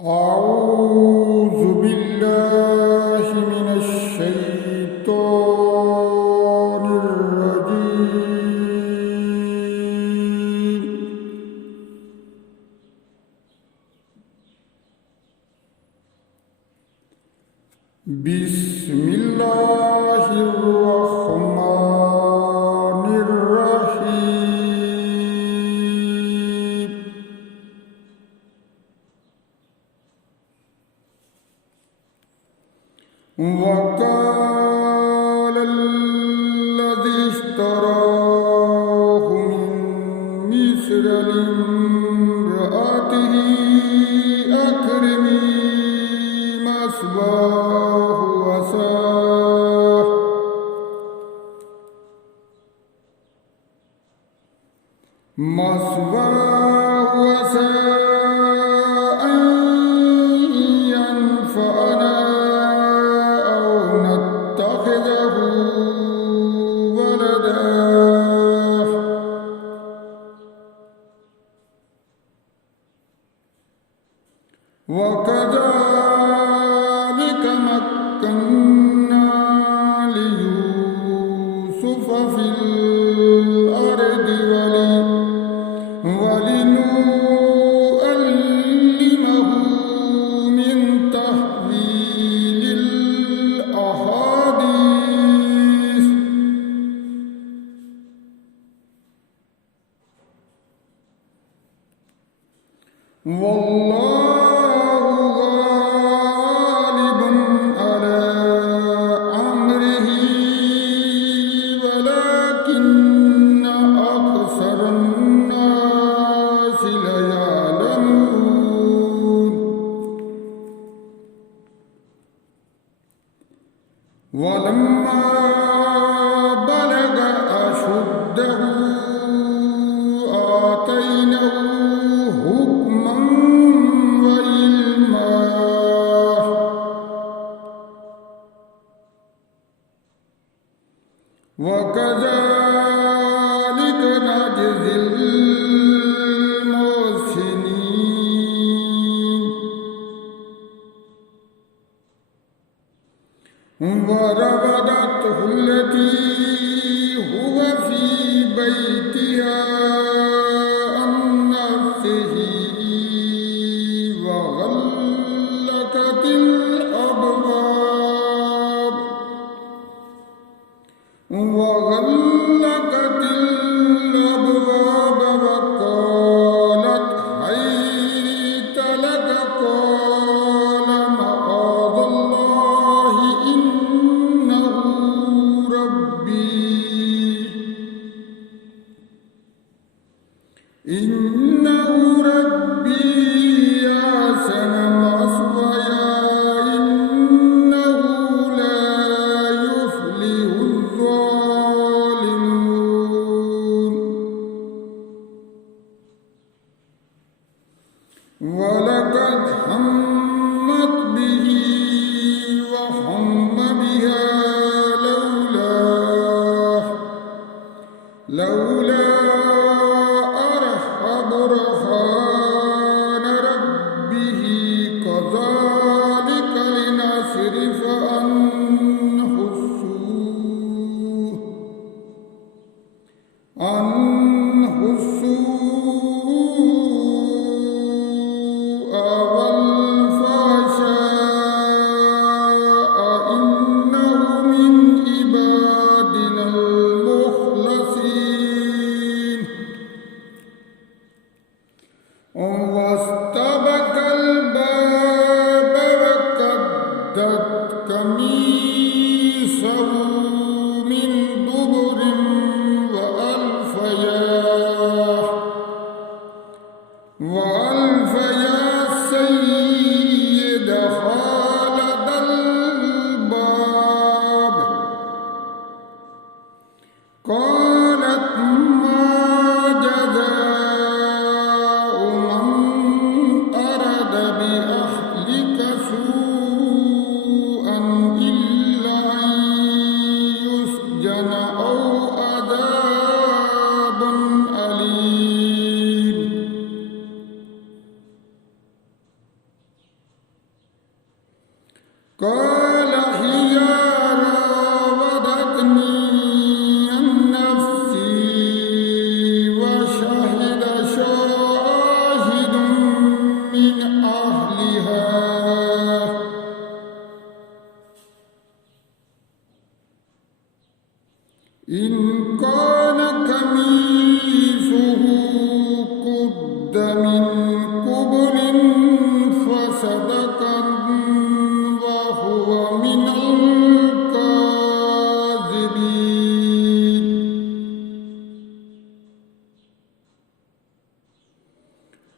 أعوذ بالله من الشيطان الرجيم. بسم الله الرحمن الرحيم. وقال الذي اشتراه من مصر لامرأته أكرمي مثواه وعسى أن ينفعنا أو نتخذه ولدا وكذلك مكنا ليوسف في الأرض ولنعلمه من تأويل الأحاديث والله غالب على أمره ولكن أكثر الناس لا يعلمون. ولما بلغ أشده آتيناه حكما وعلما وكذلك نجزي المحسنين. وراودته التي هو في بيتها عن نفسه وغلقت الأبواب وقالت هيت لك قال معاذ الله إنه ربي أحسن مثواي إنه لا يفلح الظالمون. ولقد همت به وهم بها لولا أرحب برهان ربه كذلك لنصرف عنه السوء والفحشاء إنه من عبادنا المخلصين. واستبق الباب وقدت قميصه من دبر وألف يا سيدها لدى الباب. قالت ما جزاء من أراد بأهلك سوءا إلا أن يسجن أو عذاب أليم. قال هي راودتني عن نفسي وشهد شاهد من أهلها إن كان قميصه قد من قبل فصدقت وهو من الكاذبين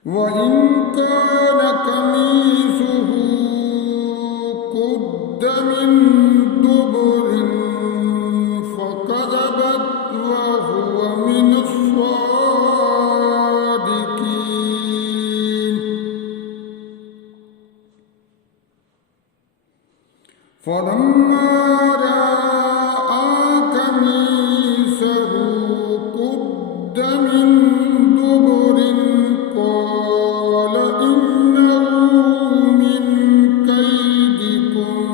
وإن كان قميصه قد من دبر فكذبت وهو من الصادقين فلما رأى قميصه قد من دبر قال إنه من كيدكم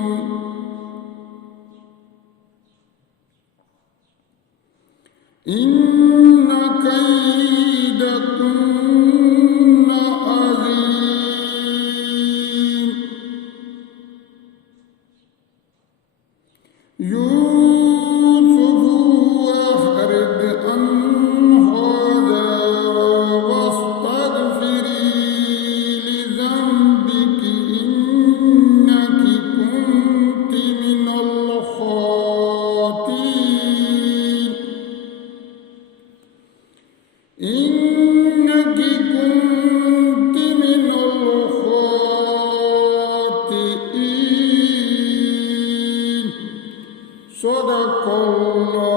إن كيدكن عظيم يوسف أعرض عن هذا واستغفري لذنبك إنك كنت من الخاطئين إنك كنت من الخاطئين صدق الله